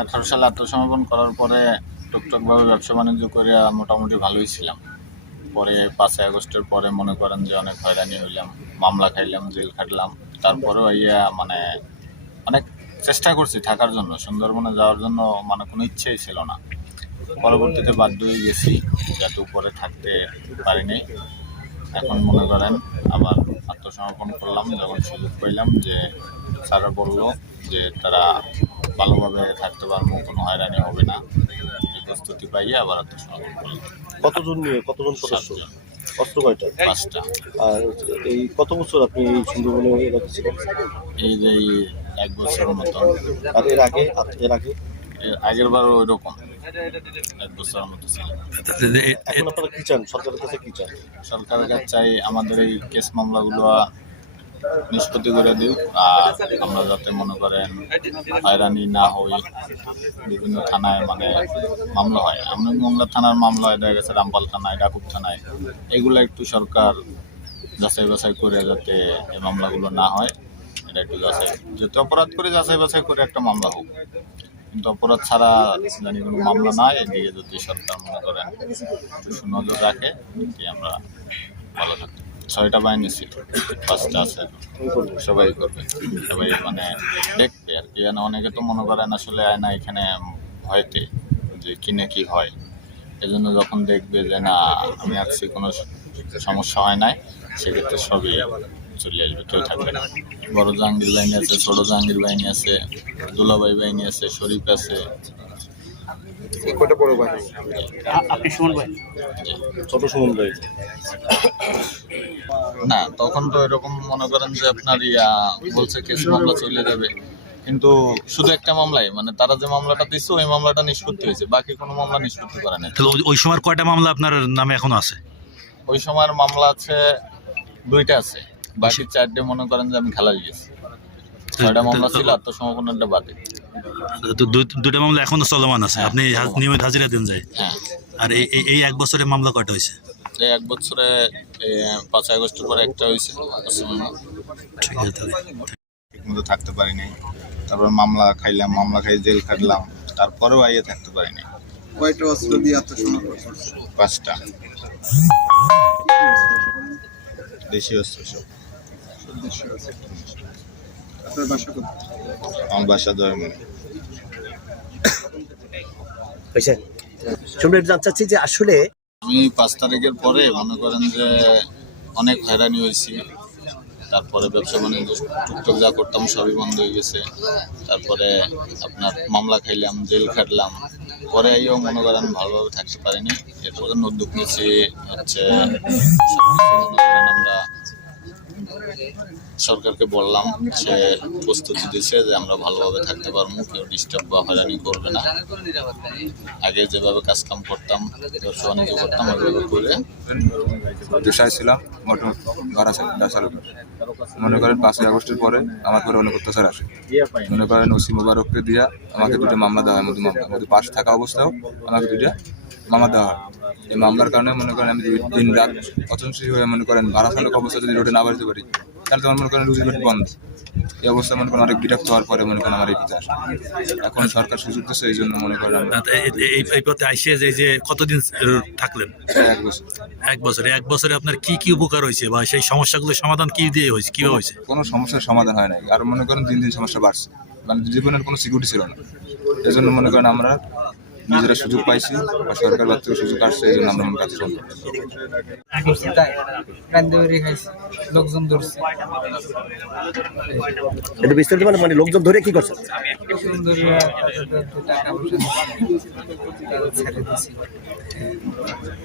18 সালে আত্মসমর্পণ করার পরে টুকটাকভাবে ব্যবসা বাণিজ্য করে মোটামুটি ভালোই ছিলাম। পরে 5ই আগস্টের পরে মনে করেন যে অনেক হয়রানি হইলাম, মামলা খাইলাম, জেল খাটলাম। তারপরেও মানে অনেক চেষ্টা করছি থাকার জন্য, সুন্দরবনে যাওয়ার জন্য মানে কোনো ইচ্ছেই ছিল না। পরবর্তীতে বাধ্য হয়ে গেছি, যাতে উপরে থাকতে পারিনি। এখন মনে করেন আবার আত্মসমর্পণ করলাম যখন সুযোগ পাইলাম, যে স্যাররা বললো যে তারা ভালোভাবে থাকতে পারবো, কোনো হয়রানি হবে না। এই প্রস্তুতি পাইয়ে আবার আত্মসমর্পণ করলাম। কতজন সদস্য? অস্ত্র কয়টা? 5টা। আর এই কত বছর আপনি এই সুন্দরবনে ছিলেন? এই যে 1 বছরের মতো। আর এর আগে? আগের বার ওই রকম 1 বছরের মতো ছিল। এখন আপনারা কি চান? সরকারের কাছে কি চান? সরকারের কাছে চাই আমাদের এই কেস মামলাগুলো নিষ্পত্তি করে দিক, আর আমরা যাতে মনে করেন হয়রানি না হই। বিভিন্ন থানায় মানে মামলা হয়, আমনগঙ্গা থানার মামলা হয়, দেখা গেছে রামপাল থানায়, ডাকুব থানায়। এগুলো একটু সরকার যাচাই বাছাই করে যাতে এই মামলাগুলো না হয়, এটা একটু যাচাই, যেহেতু অপরাধ করে যাচাই বাছাই করে একটা মামলা হোক। কিন্তু অপরাধ ছাড়া জানি কোনো মামলা নয়, এদিকে যদি সরকার মনে করেন একটু সুনজর রাখে, আমরা ভালো থাকতে। 6টা বাহিনী ছিল, 5টা আছে, সবাই করবে, সবাই মানে দেখবে আর কি। অনেকে তো মনে করেন আসলে আয় না এখানে ভয়তে যে কিনে কি হয়, এজন্য যখন দেখবে যে না আমি আসছি, কোনো সমস্যা হয় নাই, সেক্ষেত্রে সবই চলে আসবে, কেউ থাকবে না। বড় জাহাঙ্গীর বাহিনী আছে, ছোট জাহাঙ্গীর বাহিনী আছে, দুলাভাই বাহিনী আছে, শরীফ আছে। আপনি সুমন ভাই? ছোট সুমন ভাই। না, তখন তো এরকম মনে করেন যে আপনার বলছে কেস মামলা চলে যাবে, কিন্তু শুধু একটা মামলায় মানে তারা যে মামলাটা দিচ্ছে ওই মামলাটা নিষ্পত্তি হয়েছে, বাকি কোনো মামলা নিষ্পত্তি করে নাই। ওই সময় কয়টা মামলা আপনার নামে এখনো আছে? ওই সময়ের মামলা আছে 2টা আছে, বাকি 4টে মনে করেন যে আমি খালাস গেছি। 6টা মামলা ছিল, আত্মসমর্পণেরটা বাদে। দুইটা মামলা এখনো চলমান আছে, আপনি নিয়মিত হাজিরা দেন যায়? হ্যাঁ। আর এই 1 বছরে মামলা কয়টা হয়েছে? এই 1 বছরে 5ই আগস্টের পরে একটা হয়েছে। ঠিক আছে, তাহলে ঠিকমতো থাকতে পারি নাই, তারপর মামলা খাইলাম, মামলা খাই জেল খাটলাম, তারপরেও আইয়ে থাকতে পারি নাই। কয়টা অস্ত্র দিয়ে আত্মসমর্পণ করছে? 5টা। দেশি অস্ত্র সব। আপনার বাসা কোথায়? আমার বাসা দয়মনি। জানতে চাচ্ছি যে আসলে আমি 5 তারিখের পরে মনে করেন যে অনেক হয়রানি হয়েছি। তারপরে ব্যবসা বাণিজ্য টুকটাক যা করতাম সবই বন্ধ হয়ে গেছে। তারপরে আপনার মামলা খাইলাম, জেল খাটলাম, পরে এইও মনে করেন ভালোভাবে থাকতে পারিনি। এটার জন্য উদ্যোগ নিয়েছি হচ্ছে আমরা সরকারকে বললাম, সে প্রস্তুতি দিচ্ছে যে আমরা ভালোভাবে থাকতে পারবো, কেউ ডিস্টার্ব বা হয়রানি করবে না। আগে যেভাবে কাজকাম করতাম, ব্যবসা বাণিজ্য করতাম, ওইভাবে করে পেশায় ছিলাম মনে করেন 5ই আগস্টের পরে আমার পরে অনেক অত্যাচার আসে। মনে করেন ওসি মোবারককে দিয়া আমাকে 2টা মামলা দেওয়া হয়, মধ্যে পাশ থাকা অবস্থাও আমাকে 2টা মামলা দেওয়া হয়। এই মামলার কারণে মনে করেন আমি দিন রাত অচনশীল হয়ে মনে করেন 12 সালের অবস্থা যদি রোডে না বাড়িতে পারি, তাহলে তোমার মনে করেন রুজি রুটি বন্ধ। এই অবস্থা মনে করেন অনেক বিরক্ত হওয়ার পরে মনে করেন আমার এই পথে আসে। এখন সরকার সুযোগ দিচ্ছে, এই জন্য মনে করেন এই পথে আইসে যে কতদিন থাকলেন? 1 বছর। 1 বছরে 1 বছরে আপনার কি কি উপকার হয়েছে, বা সেই সমস্যাগুলোর সমাধান কি দিয়ে হয়েছে, কিভাবে হয়েছে? কোনো সমস্যার সমাধান হয় নাই, আর মনে করেন দিন দিন সমস্যা বাড়ছে, মানে জীবনের কোনো সিকিউরিটি ছিল না। এই জন্য মনে করেন আমরা নিজেরা সুযোগ পাইছি, বা সরকার থেকে সুযোগ আসছে, এই জন্য আমরা মনে কাছে চলতে লোকজন ধরছে। এটা বিস্তারিত মানে লোকজন ধরে কি করছে?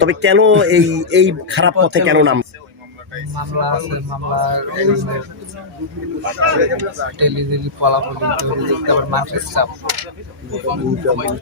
তবে কেন এই খারাপ পথে কেন নাম? মামলা আছে, মামলা টেলি পলাপলি, মানুষের চাপ।